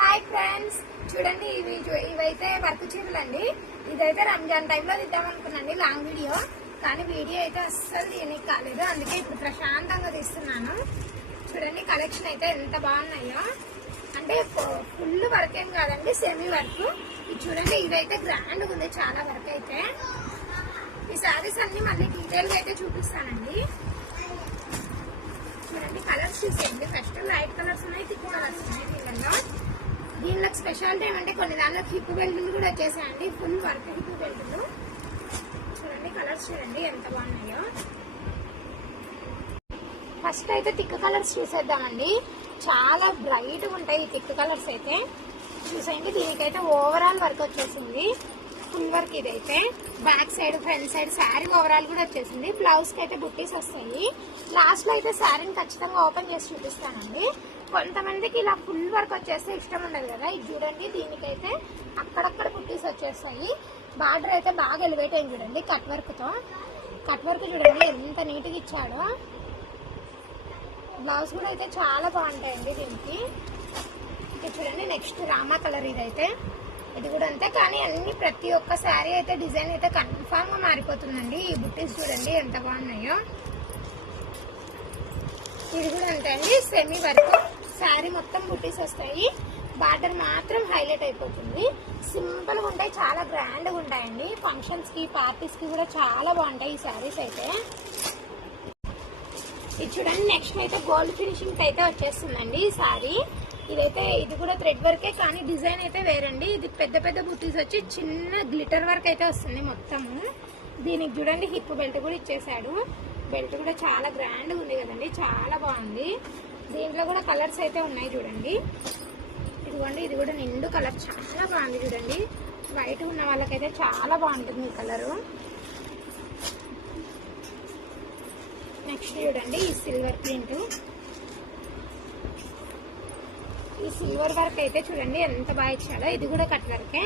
Hi friends, చూడండి ఇవైతే work చీరలు అండి. ఇదైతే రంజాన్ టైంలో తీద్దామనుకున్నాండి లాంగ్ వీడియో, కానీ వీడియో అయితే అస్సలు తీయనికి కాలేదు. అందుకే ఇప్పుడు ప్రశాంతంగా తీస్తున్నాను. చూడండి కలెక్షన్ అయితే ఎంత బాగున్నాయో, అంటే ఫుల్ వర్క్ ఏం కాదండి, సెమీ వర్క్. ఇది చూడండి, ఇదైతే గ్రాండ్గా ఉంది చాలా వర్క్ అయితే. ఈ శారీస్ అన్ని మళ్ళీ డీటెయిల్గా అయితే చూపిస్తానండి. చూడండి కలర్స్ చూసేయండి. ఫస్ట్ లైట్ కలర్స్ ఉన్నాయి, థిక్ కలర్స్ ఉన్నాయి. దీనిలో స్పెషాలిటీ ఏమంటే కొన్ని దానిలో హిప్ బెల్ట్లు కూడా వచ్చేసాయండి, ఫుల్ వర్క్ హిప్ బెల్ట్లు. చూడండి కలర్స్ చూడండి ఎంత బాగున్నాయో. ఫస్ట్ అయితే థిక్ కలర్స్ చూసేద్దామండి. చాలా బ్రైట్ గా ఉంటాయి ఈ థిక్ కలర్స్ అయితే. చూసేయండి, దీనికైతే ఓవరాల్ వర్క్ వచ్చేసింది, ఫుల్ వర్క్. ఇదైతే back side front side sari overall కూడా వచ్చేసింది. బ్లౌజ్ కి అయితే బుట్టీస్ వస్తాయి. లాస్ట్ లో అయితే శారీని ఖచ్చితంగా ఓపెన్ చేసి చూపిస్తానండి. కొంతమందికి ఇలా ఫుల్ వర్క్ వచ్చేస్తే ఇష్టం ఉండదు కదా. ఇది చూడండి, దీనికైతే అక్కడక్కడ బుట్టీస్ వచ్చేస్తాయి. బార్డర్ అయితే బాగా ఎలివేట్ అయింది చూడండి కట్ వర్క్ తో. కట్ వర్క్ చూడండి ఎంత నీట్ గా ఇచ్చాడో. బ్లౌజ్ కూడా అయితే చాలా బాగుంటాయండి దీనికి. ఇది చూడండి నెక్స్ట్ రామా కలర్. ఇదైతే ఇది కూడా అంతే, కానీ అన్ని ప్రతి ఒక్క శారీ అయితే డిజైన్ అయితే కన్ఫామ్ గా మారిపోతుందండి. ఈ బుట్టీస్ చూడండి ఎంత బాగున్నాయో. ఇది కూడా అంతే అండి, సెమీ వర్క్. శారీ మొత్తం బుట్టీస్ వస్తాయి, బార్డర్ మాత్రం హైలైట్ అయిపోతుంది. సింపుల్ గా ఉంటాయి, చాలా గ్రాండ్ గా ఉంటాయండి. ఫంక్షన్స్ కి పార్టీస్ కి కూడా చాలా బాగుంటాయి ఈ శారీస్ అయితే. ఇది చూడండి నెక్స్ట్ అయితే గోల్డ్ ఫినిషింగ్ అయితే వచ్చేస్తుందండి ఈ శారీ. ఇదైతే ఇది కూడా థ్రెడ్ వర్కే, కానీ డిజైన్ అయితే వేరండి. ఇది పెద్ద పెద్ద బుట్టీస్ వచ్చి చిన్న గ్లిటర్ వర్క్ అయితే వస్తుంది మొత్తము. దీనికి చూడండి హిప్ బెల్ట్ కూడా ఇచ్చేసాడు. బెల్ట్ కూడా చాలా గ్రాండ్ ఉంది కదండి, చాలా బాగుంది. దీంట్లో కూడా కలర్స్ అయితే ఉన్నాయి చూడండి. ఇదిగోండి, ఇది కూడా నిండు కలర్ చాలా బాగుంది చూడండి. వైట్ ఉన్న వాళ్ళకైతే చాలా బాగుంటుంది ఈ కలరు. నెక్స్ట్ చూడండి ఈ సిల్వర్ ప్రింట్. ఈ సిల్వర్ వర్క్ అయితే చూడండి ఎంత బాగా ఇచ్చాడో. ఇది కూడా కట్ వర్కే.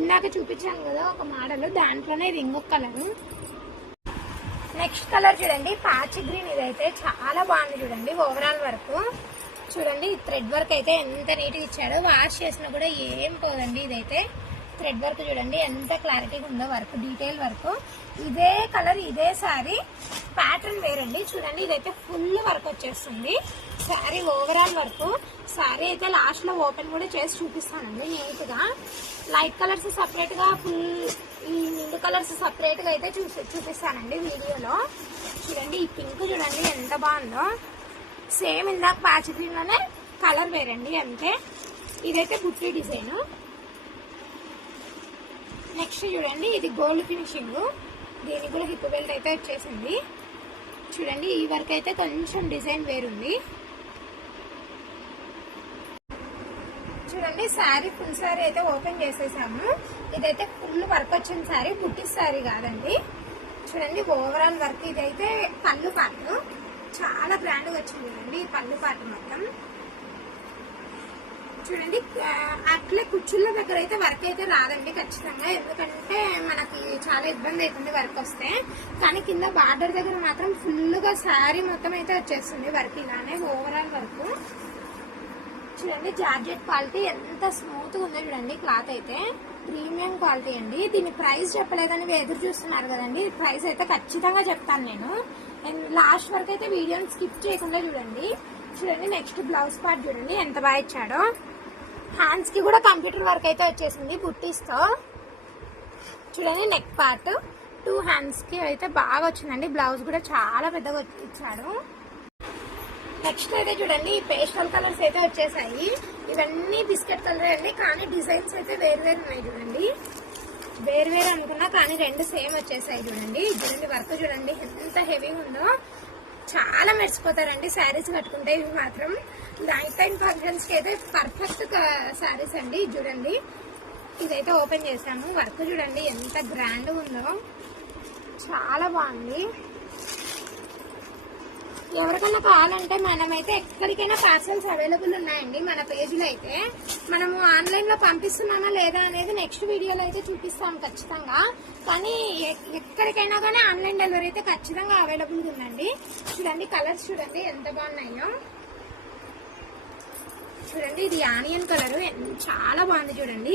ఇందాక చూపించాను కదా ఒక మోడల్, దాంట్లోనే ఇది ఇంకొక కలరు. నెక్స్ట్ కలర్ చూడండి పాచి గ్రీన్. ఇదైతే చాలా బాగుంది చూడండి ఓవరాల్ వర్క్. చూడండి థ్రెడ్ వర్క్ అయితే ఎంత నీట్గా ఇచ్చాడో. వాష్ చేసినా కూడా ఏం పోదండి. ఇదైతే థ్రెడ్ వర్క్ చూడండి ఎంత క్లారిటీగా ఉందో, వర్క్ డీటెయిల్ వర్క్. ఇదే కలర్ ఇదే శారీ, ప్యాటర్న్ వేరండి. చూడండి ఇదైతే ఫుల్ వర్క్ వచ్చేస్తుంది. Sari overall work. శారీ అయితే లాస్ట్ లో ఓపెన్ కూడా చేసి చూపిస్తానండి నీట్ గా. లైట్ కలర్స్ సపరేట్ గా, ఫుల్ ఈ నిండు కలర్స్ సపరేట్ గా అయితే చూపిస్తానండి వీడియోలో. చూడండి ఈ పింక్ చూడండి ఎంత బాగుందో. సేమ్ ఇందాక పాచి గ్రీన్ లోనే కలర్ వేరండి అంతే. ఇదైతే బుట్టి డిజైన్. నెక్స్ట్ చూడండి ఇది గోల్డ్ ఫినిషింగ్. దీనికి కూడా హిప్ బెల్ట్ అయితే వచ్చేసింది. చూడండి ఈ వర్క్ అయితే కొంచెం డిజైన్ వేరుంది. చూడండి శారీ ఫుల్ శారీ అయితే ఓపెన్ చేసేసాము. ఇదైతే ఫుల్ వర్క్ వచ్చిన శారీ, బుట్టి శారీ కాదండి. చూడండి ఓవరాల్ వర్క్. ఇదైతే పళ్ళు పాటు చాలా గ్రాండ్ గా వచ్చింది చూడండి ఈ పళ్ళు పాటు మొత్తం. చూడండి అట్లే కుచ్చుళ్ళ దగ్గర అయితే వర్క్ అయితే రాదండి ఖచ్చితంగా, ఎందుకంటే మనకి చాలా ఇబ్బంది అవుతుంది వర్క్ వస్తే. కానీ కింద బార్డర్ దగ్గర మాత్రం ఫుల్ గా శారీ మొత్తం అయితే వచ్చేస్తుంది వర్క్. ఇలానే ఓవరాల్ వర్క్. చూడండి జార్జెట్ క్వాలిటీ ఎంత స్మూత్ గా ఉందో చూడండి. క్లాత్ అయితే ప్రీమియం క్వాలిటీ అండి. దీని ప్రైస్ చెప్పలేదని ఎదురు చూస్తున్నారు కదండి, ప్రైస్ అయితే ఖచ్చితంగా చెప్తాను నేను. లాస్ట్ వరకు అయితే వీడియోని స్కిప్ చేయకుండా చూడండి. చూడండి నెక్స్ట్ బ్లౌజ్ పార్ట్ చూడండి ఎంత బాగా ఇచ్చాడో. హ్యాండ్స్ కి కూడా కంప్యూటర్ వర్క్ అయితే వచ్చేసింది బుట్టీస్ తో. చూడండి నెక్ పార్ట్ 2 హ్యాండ్స్ కి అయితే బాగా వచ్చిందండి. బ్లౌజ్ కూడా చాలా పెద్దగా ఇచ్చాడు. నెక్స్ట్ అయితే చూడండి పేస్టల్ కలర్స్ అయితే వచ్చేసాయి. ఇవన్నీ బిస్కెట్ కలర్ అండి, కానీ డిజైన్స్ అయితే వేరు వేరు ఉన్నాయి చూడండి. వేరు వేరు అనుకున్నా కానీ రెండు సేమ్ వచ్చేసాయి చూడండి. చూడండి వర్క్ చూడండి ఎంత హెవీగా ఉందో. చాలా మెరిసిపోతారండి శారీస్ కట్టుకుంటే ఇవి మాత్రం. నైట్ టైం ఫంక్షన్స్ కి అయితే పర్ఫెక్ట్ శారీస్ అండి. చూడండి ఇదైతే ఓపెన్ చేసాము. వర్క్ చూడండి ఎంత గ్రాండ్ ఉందో, చాలా బాగుంది. ఎవరికైనా కావాలంటే మనమైతే ఎక్కడికైనా పార్సల్స్ అవైలబుల్ ఉన్నాయండి మన పేజీలో అయితే. మనము ఆన్లైన్ లో పంపిస్తున్నామా లేదా అనేది నెక్స్ట్ వీడియోలో అయితే చూపిస్తాం ఖచ్చితంగా. కానీ ఎక్కడికైనా కానీ ఆన్లైన్ డెలివరీ అయితే ఖచ్చితంగా అవైలబుల్ ఉందండి. చూడండి కలర్స్ చూడండి ఎంత బాగున్నాయో. చూడండి ఇది ఆనియన్ కలర్ చాలా బాగుంది చూడండి.